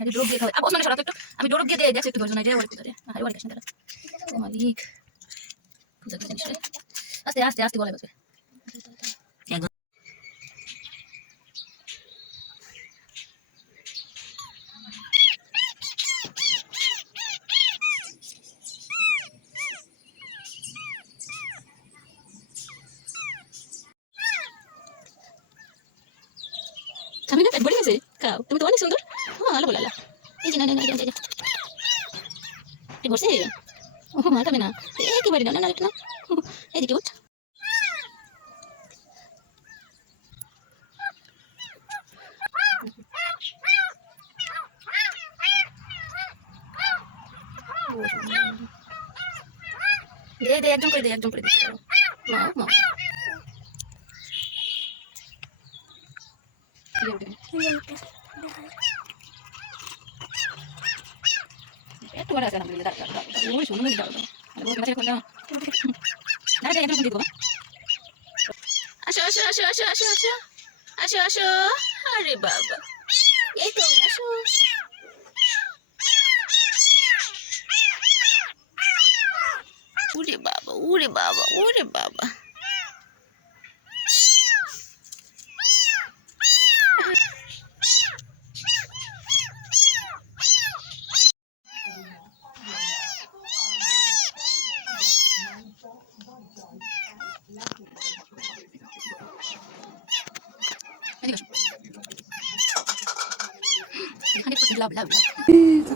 আরে ডোর দিয়ে খাবে আব ওসমানে সরা তো একটু আমি ডোর দিয়ে দেখছি একটু ধৈর্য নাই রে ওরে কোথায় আরে ওরে কাছে ও মালিক বুঝা জানিস রে আস্তে আস্তে আস্তে বলে বাজবে আমি না পেট ভরে গেছে খাও তুমি তো অনেক সুন্দর হ্যাঁ আলো বলালা এই যে না না না এই বসে ও মা খাবে না কি বাড়ি না না না এদিকে উঠ দে দে একদম করে দে মা মা একটু বড় আছে না বলে দাঁড়া ওই শুনুন দাও আরে ওই কাছে কোন না না দে একদম দিবো আসো আসো আসো আসো আসো আসো আসো আসো আরে বাবা এই তো আসো ওরে বাবা ওরে বাবা ওরে বাবা love love love